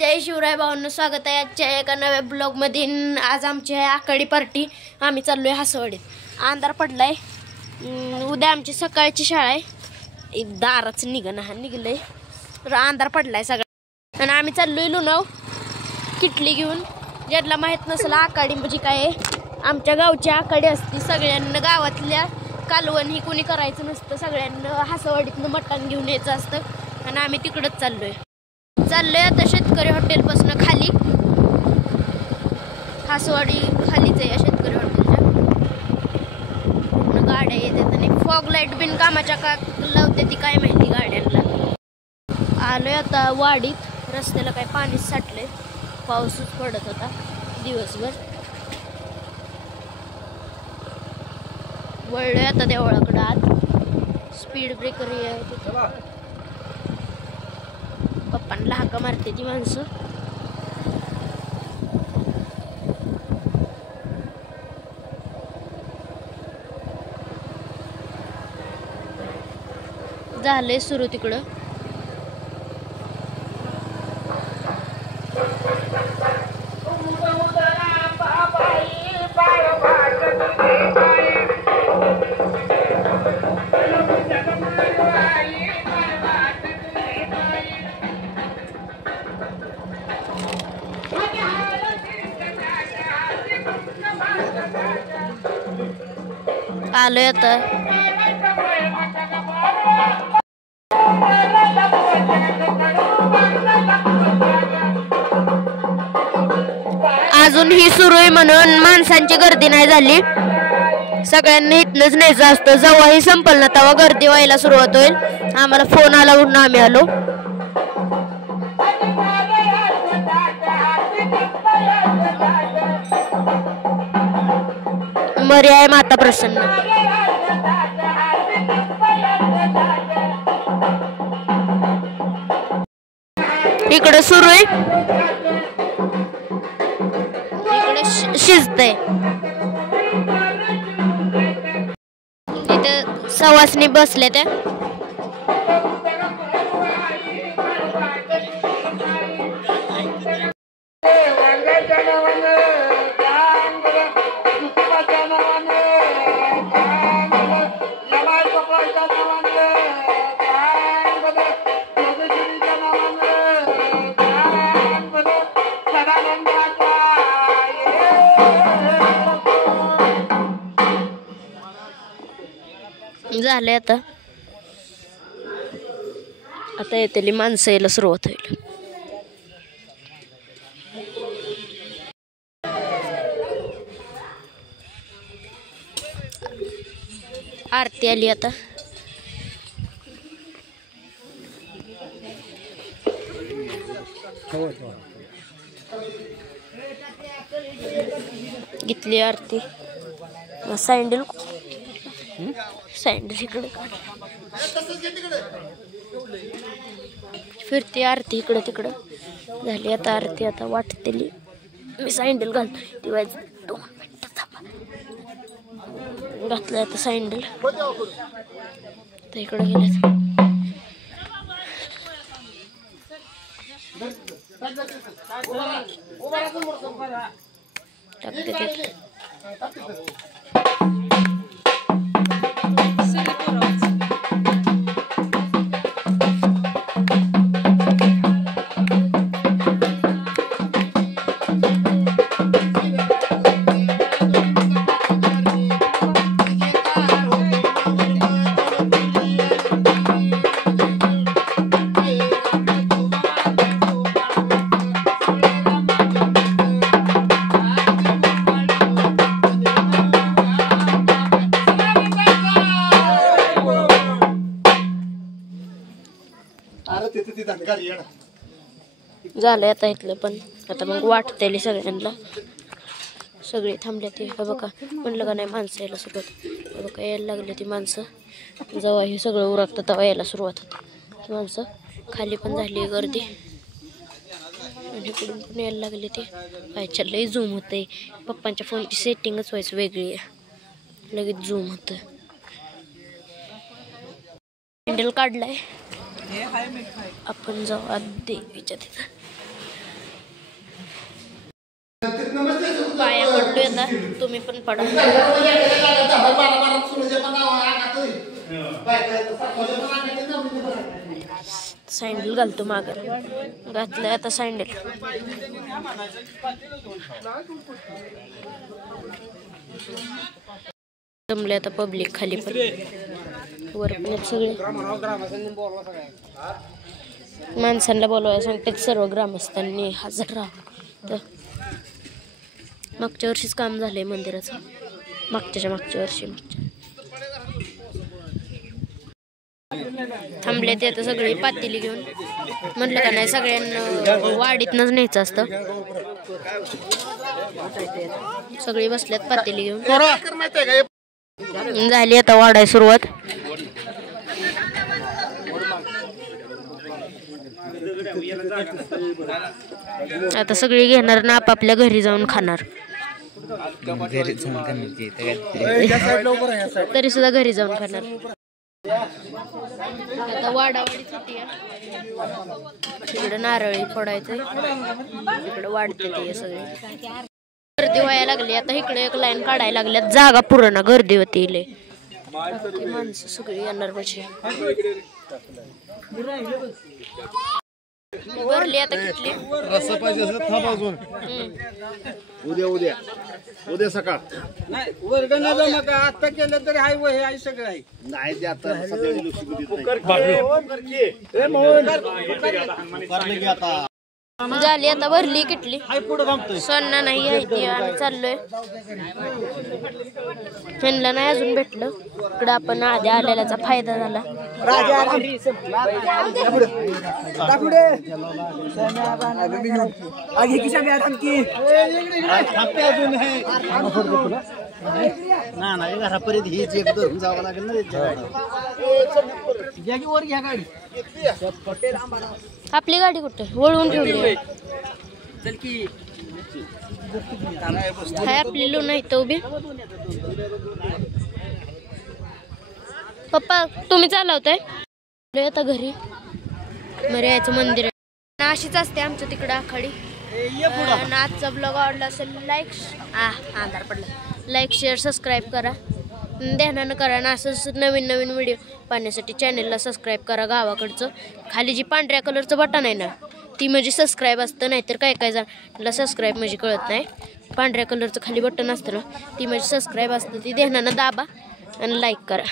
जय शिवराय भावांनो, स्वागत आहे आजच्या एका नव्या ब्लॉग मध्ये। आज आमची आहे आकाडी पार्टी। आम्ही चाललोय हासवाडीत। अंधार पडलाय। उद्या आमची सकाळची शाळा आहे। दाराच निघलंय तर अंधार पडलाय सगळा। आणि आम्ही चाललोय लोणाव किटली घेऊन। ज्याला माहित नसेल आकाडी म्हणजे काय आहे, आमच्या गावची आकाडी असते। सगळ्यांना गावातल्या कालवण ही कोणी करायचं नसतं, सगळ्यांना हासवाडीतनं मटण घेऊन यायचं असतं। आणि आम्ही तिकडच चाललोय आता शेतकरी हॉटेल पासून खाली। हासवाडी खालीच आहे शेतकरी हॉटेलच्या। पूर्ण गाड्या येतात आणि फॉग लाईट बिन कामाच्या का लावते ती काय माहिती गाड्यांना। आलोय आता वाडीत। रस्त्याला काय पाणीच साठलंय, पाऊसच पडत होता दिवसभर। वळलोय आता देवळाकडे आत। स्पीड ब्रेकर आहे तिथं। पप्पांना हाका मारते ती माणसं। झालंय सुरू तिकडं। आलोय आता। अजून ही सुरू आहे म्हणून माणसांची गर्दी नाही झाली। सगळ्यांनी इथनच न्यायचं असतं। जेव्हा ही संपल ना तेव्हा गर्दी व्हायला सुरुवात होईल। आम्हाला फोन आला म्हणून आम्ही आलो। मरी आहे माता प्रसन्न। इकडे सुरू आहे, इकडे शिजतंय। इथे सवासनी बसले त्या। झाले आता येतेली माणसं यायला सुरुवात होईल। आरती आली आता। घेतली आरती। सँडल इकडे फिरते आरती इकडे तिकडं। झाली आता आरती। आता वाटतेली मी सँडल घालतो ती 2 मिनिटं घातलं आता सँडल। तर इकडे गेले टाकते ते। झालंय आता इथलं पण। आता मग वाटतेली सगळ्यांना। सगळे थांबले ते बघा। म्हणलं का नाही माणसं यायला सुरुवात। बघा यायला लागले ती माणसं। जेव्हा हे सगळं उरकतं तेव्हा यायला सुरुवात होते माणसं। खाली पण झाली गर्दी आणि इकडून पण यायला लागले ते। व्हायच्या लई झूम होतंय। पप्पांच्या फोनची सेटिंगच व्हायची वेगळी आहे, लगेच झूम होतं। हँडल काढलाय। आपण जाऊ देवीच्या तिथं। पाया पडलोय आता, तुम्ही पण पडा. सँडल घालतो माग, घातलंय आता सँडल. जमले आता पब्लिक खाली पण वर पण सगळे माणसांना बोलवायला सांगतात सर्व ग्रामस्थांनी हजर राहा. तर मागच्या वर्षीच काम झालंय मंदिराचं, मागच्या वर्षी थांबले ते आता सगळी पातेली घेऊन. म्हटलं का नाही सगळ्यांना वाडीतनच न्यायचं असतं. सगळी बसल्यात पातेली घेऊन. झाली आता वाढाय सुरुवात. आता सगळी घेणार ना आपापल्या घरी जाऊन खाणार. तरी सुद्धा घरी जाऊन खाणार. आता वाडावाडीच होती. तिकडे नारळी फोडायचंय, तिकडे वाढते ते सगळे. गर्दी व्हायला लागली आता. इकडे एक लाईन काढायला लागल्यात, जागा पूर्ण गर्दी होती लय. माणसं सगळी येणार म्हणजे भरली आता किटली. रस्सा पाहिजे असं थांब अजून. उद्या सकाळ नाही वर्गण नका आता केलं तरी हाय वय आहे सगळं आहे. नाही ते आता झाली आता भरली किटली. सोन्ना नाही आहे ती. आम्ही चाललोय. ह्यांना नाही अजून भेटलं. इकडं आपण आधी आलेल्याचा फायदा झाला. घरापर्यंत हीच एक धरून जावं लागेल ना. आपली गाडी कुठे वळवून ठेवली हाय आपली लोन आहे तर उभी. पप्पा तुम्ही चालवताय आता घरी. मरे यायचं मंदिर आहे. अशीच असते आमच्या तिकडं आखाडी. आजचा ब्लॉग आवडला असेल आधार पडला लाईक शेअर सबस्क्राईब करा. ध्यानानं करा ना. असंच नवीन नवीन व्हिडिओ पाहण्यासाठी चॅनलला सबस्क्राईब करा. गावाकडचं खाली जी पांढऱ्या कलरचं बटन आहे ना ती म्हणजे सबस्क्राईब असतं. नाहीतर काय जणांना सबस्क्राईब म्हणजे कळत नाही. पांढऱ्या कलरचं खाली बटन असतं ना ती म्हणजे सबस्क्राईब असतं. ती ध्यानानं दाबा आणि लाईक करा.